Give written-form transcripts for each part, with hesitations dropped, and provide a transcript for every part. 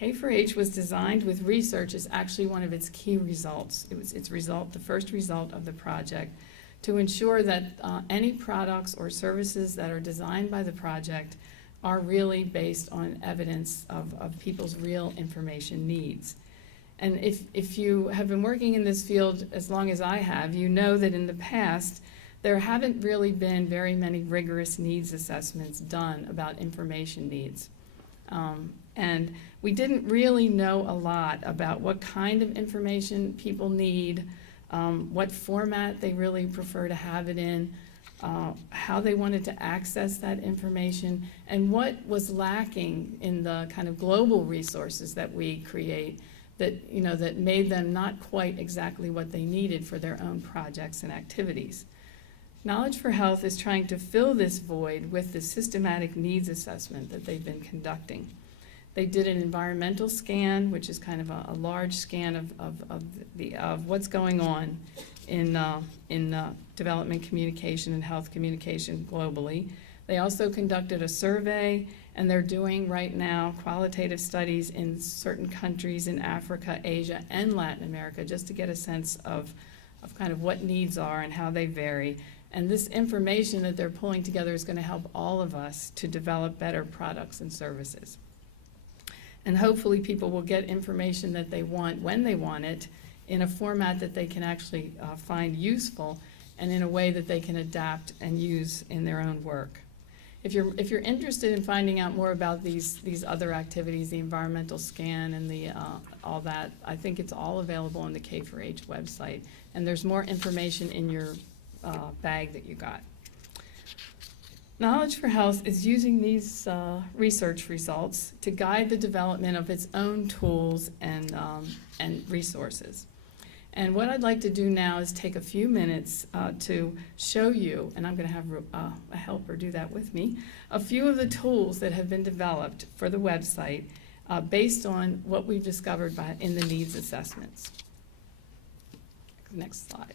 K4H was designed with research as actually one of its key results. It was the first result of the project, to ensure that any products or services that are designed by the project are really based on evidence of people's real information needs. And if you have been working in this field as long as I have, you know that in the past, there haven't really been very many rigorous needs assessments done about information needs. And we didn't really know a lot about what kind of information people need, what format they really prefer to have it in, how they wanted to access that information, and what was lacking in the kind of global resources that we create that, that made them not quite exactly what they needed for their own projects and activities. Knowledge for Health is trying to fill this void with the systematic needs assessment that they've been conducting. They did an environmental scan, which is kind of a large scan of what's going on in development communication and health communication globally. They also conducted a survey, and they're doing right now qualitative studies in certain countries in Africa, Asia, and Latin America, just to get a sense of kind of what needs are and how they vary. And this information that they're pulling together is going to help all of us to develop better products and services. And hopefully people will get information that they want when they want it in a format that they can actually find useful and in a way that they can adapt and use in their own work. If you're interested in finding out more about these other activities, the environmental scan and the all that, I think it's all available on the K4H website. And there's more information in your bag that you got. Knowledge for Health is using these research results to guide the development of its own tools and resources. And what I'd like to do now is take a few minutes to show you, and I'm going to have a helper do that with me, a few of the tools that have been developed for the website based on what we've discovered in the needs assessments. Next slide.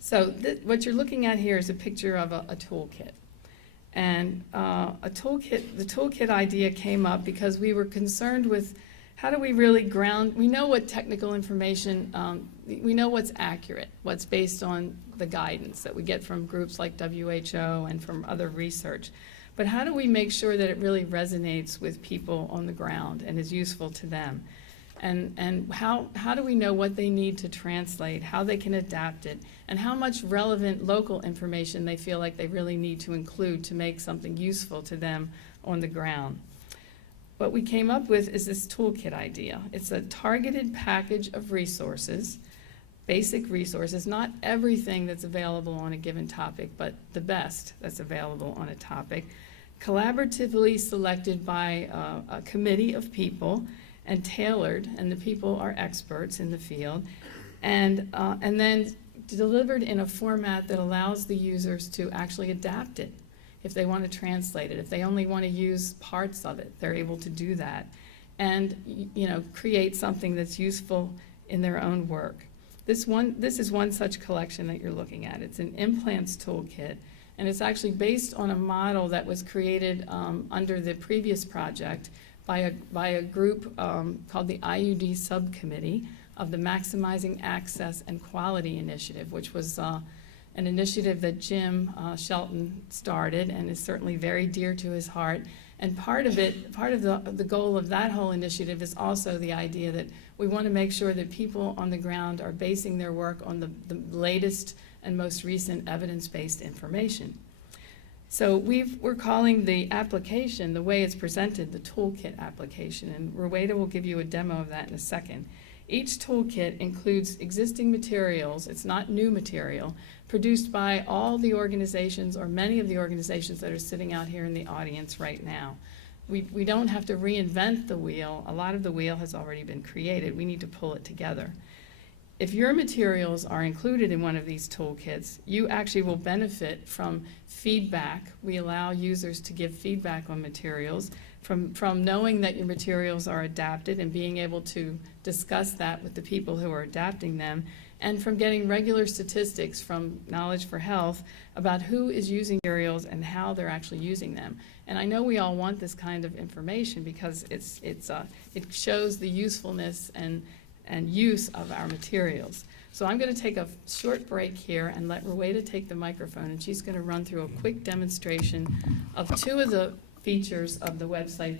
So what you're looking at here is a picture of a toolkit. And the toolkit idea came up because we were concerned with how do we really ground, we know what technical information, we know what's accurate, what's based on the guidance that we get from groups like WHO and from other research. But how do we make sure that it really resonates with people on the ground and is useful to them? And how do we know what they need to translate, how they can adapt it, and how much relevant local information they feel like they really need to include to make something useful to them on the ground? What we came up with is this toolkit idea. It's a targeted package of resources, basic resources, not everything that's available on a given topic, but the best that's available on a topic, collaboratively selected by a committee of people and tailored, and the people are experts in the field, and then delivered in a format that allows the users to actually adapt it. If they want to translate it, if they only want to use parts of it, they're able to do that, and create something that's useful in their own work. This is one such collection that you're looking at. It's an implants toolkit, and it's actually based on a model that was created under the previous project by a group called the IUD Subcommittee of the Maximizing Access and Quality Initiative, which was an initiative that Jim Shelton started and is certainly very dear to his heart. And part of the goal of that whole initiative is also the idea that we want to make sure that people on the ground are basing their work on the latest and most recent evidence-based information. So we're calling the application, the way it's presented, the toolkit application, and Roweda will give you a demo of that in a second. Each toolkit includes existing materials, it's not new material, produced by all the organizations or many of the organizations that are sitting out here in the audience right now. We don't have to reinvent the wheel. A lot of the wheel has already been created. We need to pull it together. If your materials are included in one of these toolkits, you actually will benefit from feedback. We allow users to give feedback on materials, from knowing that your materials are adapted and being able to discuss that with the people who are adapting them, and from getting regular statistics from Knowledge for Health about who is using materials and how they're actually using them. And I know we all want this kind of information because it shows the usefulness and use of our materials. So I'm going to take a short break here and let Roweda take the microphone, and she's going to run through a quick demonstration of two of the features of the website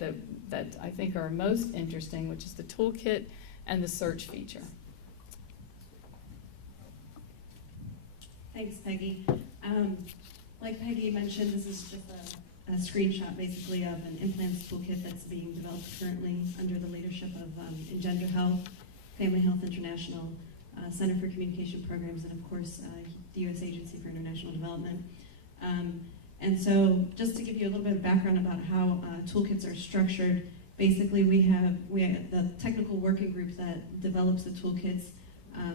that I think are most interesting, which is the toolkit and the search feature. Thanks, Peggy. Like Peggy mentioned, this is just a screenshot basically of an implants toolkit that's being developed currently under the leadership of Engender Health, Family Health International, Center for Communication Programs, and of course the U.S. Agency for International Development. And so just to give you a little bit of background about how toolkits are structured, basically we have the technical working group that develops the toolkits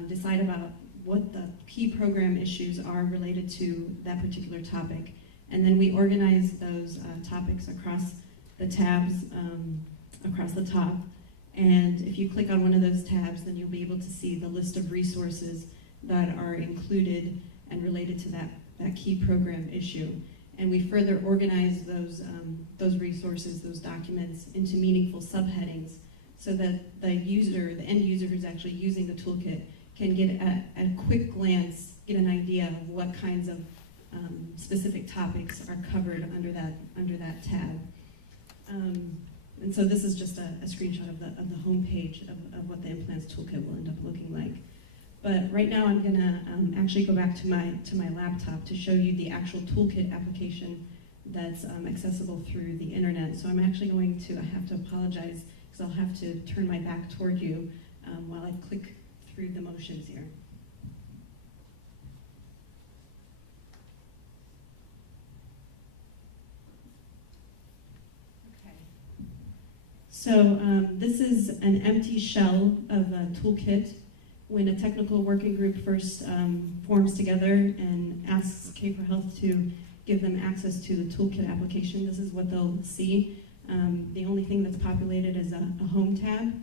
decide about what the key program issues are related to that particular topic. And then we organize those topics across the tabs across the top. And if you click on one of those tabs, then you'll be able to see the list of resources that are included and related to that key program issue. And we further organize those resources, those documents, into meaningful subheadings so that the end user who's actually using the toolkit can get at a quick glance, get an idea of what kinds of specific topics are covered under that tab. And so this is just a screenshot of the homepage of what the implants toolkit will end up looking like. But right now I'm gonna actually go back to my laptop to show you the actual toolkit application that's accessible through the internet. So I'm actually I have to apologize because I'll have to turn my back toward you while I click through the motions here. So this is an empty shell of a toolkit. When a technical working group first forms together and asks K4Health to give them access to the toolkit application, this is what they'll see. The only thing that's populated is a home tab,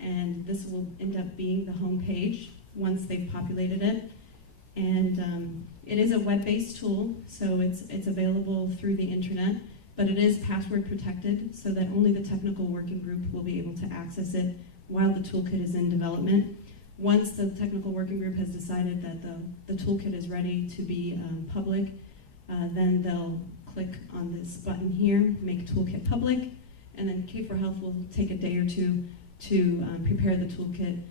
and this will end up being the home page once they've populated it. And it is a web-based tool, so it's available through the internet. But it is password protected so that only the technical working group will be able to access it while the toolkit is in development. Once the technical working group has decided that the toolkit is ready to be public, then they'll click on this button here, make toolkit public, and then K4Health will take a day or two to prepare the toolkit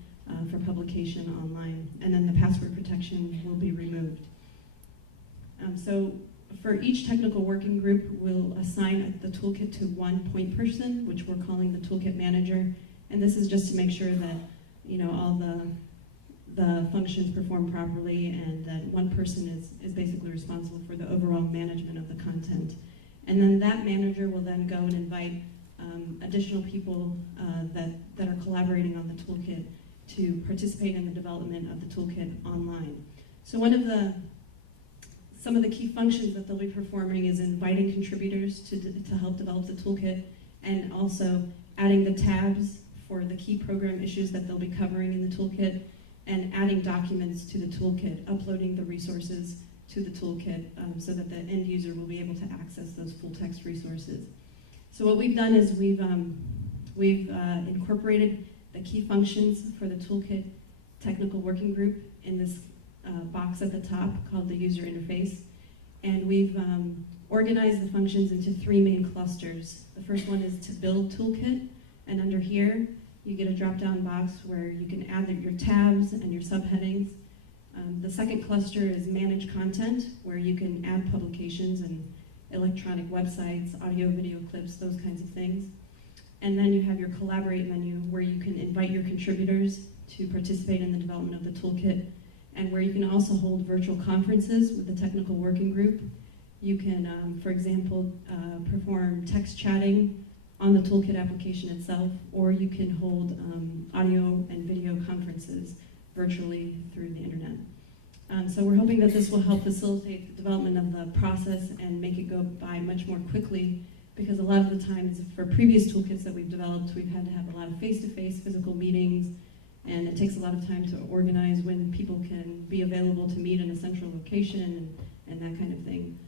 for publication online, and then the password protection will be removed. So for each technical working group, we'll assign the toolkit to one point person, which we're calling the toolkit manager. And this is just to make sure that all the functions perform properly and that one person is basically responsible for the overall management of the content. And then that manager will then go and invite additional people that are collaborating on the toolkit to participate in the development of the toolkit online. So some of the key functions that they'll be performing is inviting contributors to help develop the toolkit, and also adding the tabs for the key program issues that they'll be covering in the toolkit, and adding documents to the toolkit, uploading the resources to the toolkit so that the end user will be able to access those full text resources. So what we've done is we've incorporated the key functions for the toolkit technical working group in this box at the top called the user interface. And we've organized the functions into three main clusters. The first one is to build toolkit, and under here you get a drop-down box where you can add your tabs and your subheadings. The second cluster is manage content, where you can add publications and electronic websites, audio, video clips, those kinds of things. And then you have your collaborate menu, where you can invite your contributors to participate in the development of the toolkit, and where you can also hold virtual conferences with the technical working group. You can, for example, perform text chatting on the toolkit application itself, or you can hold audio and video conferences virtually through the internet. So we're hoping that this will help facilitate the development of the process and make it go by much more quickly, because a lot of the times for previous toolkits that we've developed, we've had to have a lot of face-to-face physical meetings and it takes a lot of time to organize when people can be available to meet in a central location and that kind of thing.